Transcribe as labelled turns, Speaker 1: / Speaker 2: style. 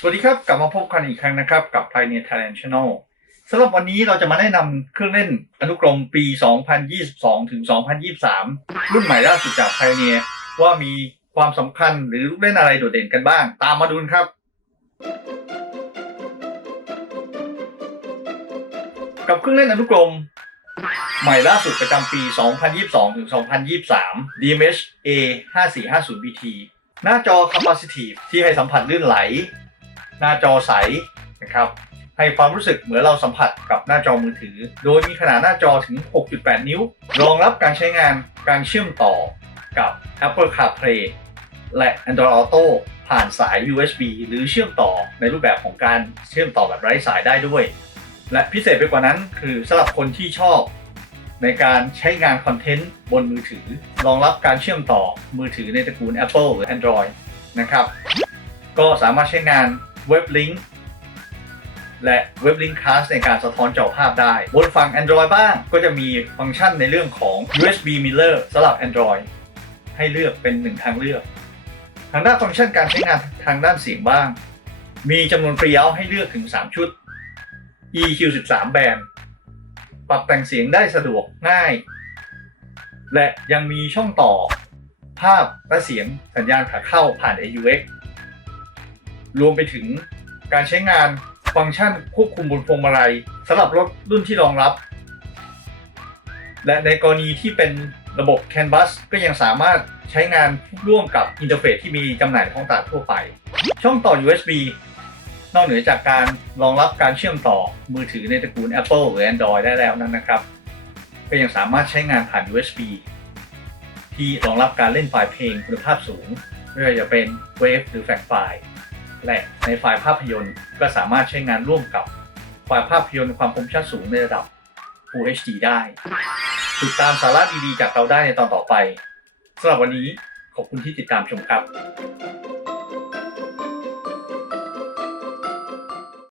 Speaker 1: สวัสดีครับ กลับมาพบกันอีกครั้งนะครับ กับ Pioneer Thailand Channel สำหรับวันนี้เราจะมาแนะนำเครื่องเล่นอนุกรมปี 2022 ถึง 2023 รุ่นใหม่ล่าสุดจาก Pioneer ว่ามีความสำคัญหรือลูกเล่นอะไรโดดเด่นกันบ้าง ตามมาดูนครับ กับเครื่องเล่นอนุกรม ใหม่ล่าสุดประจำปี 2022 ถึง 2023 DMH A 5450 BT หน้าจอ Capacitive ที่ให้สัมผัสลื่นไหล หน้าจอใสนะครับให้ความรู้สึกเหมือนเราสัมผัสกับหน้าจอมือถือ โดยมีขนาดหน้าจอถึง 6.8 นิ้ว รองรับการใช้งานการเชื่อมต่อกับ Apple CarPlay และ Android Auto ผ่านสาย USB หรือเชื่อมต่อในรูปแบบของการเชื่อมต่อแบบไร้สายได้ด้วย และพิเศษไปกว่านั้นคือสำหรับคนที่ชอบ ในการใช้งานคอนเทนต์บนมือถือ รองรับการเชื่อมต่อมือถือในตระกูล Apple หรือ Android นะครับ ก็สามารถใช้งาน เว็บลิงก์และเว็บลิงก์คาสในการสะท้อนจอภาพได้ บนฝั่ง Android บ้างก็จะมีฟังก์ชันในเรื่องของ USB Mirror สำหรับ Android ให้เลือกเป็นหนึ่งทางเลือก ทางด้านฟังก์ชันการใช้งานทางด้านเสียงบ้าง มีจำนวน preamp ให้เลือกถึง 3 ชุด EQ 13 แบนด์ปรับแต่งเสียงได้สะดวกง่าย และยังมีช่องต่อ ภาพและเสียงสัญญาณขาเข้าผ่าน AUX รวมไปถึงการใช้งานฟังก์ชันควบคุมบนพวงมาลัยสำหรับรถรุ่นที่รองรับ และในกรณีที่เป็นระบบ CAN bus ก็ยังสามารถใช้งานร่วมกับอินเทอร์เฟซที่มีจำหน่ายในท้องตลาดทั่วไป ช่องต่อ USB นอกเหนือจากการรองรับการเชื่อมต่อมือถือในตระกูล Apple หรือ Android ได้แล้วนั้นนะครับ ก็ยังสามารถใช้งานผ่าน USB ที่รองรับการเล่นไฟล์เพลงคุณภาพสูงไม่ว่าจะเป็น WAV หรือ FAT ไฟล์ และในไฟล์ภาพยนตร์ ก็สามารถใช้งานร่วมกับไฟล์ภาพยนตร์ความคมชัดสูงในระดับ Full HD ได้ ติดตามสาระดีๆจากเราได้ในตอนต่อไปสำหรับวันนี้ขอบคุณที่ติดตามชมครับ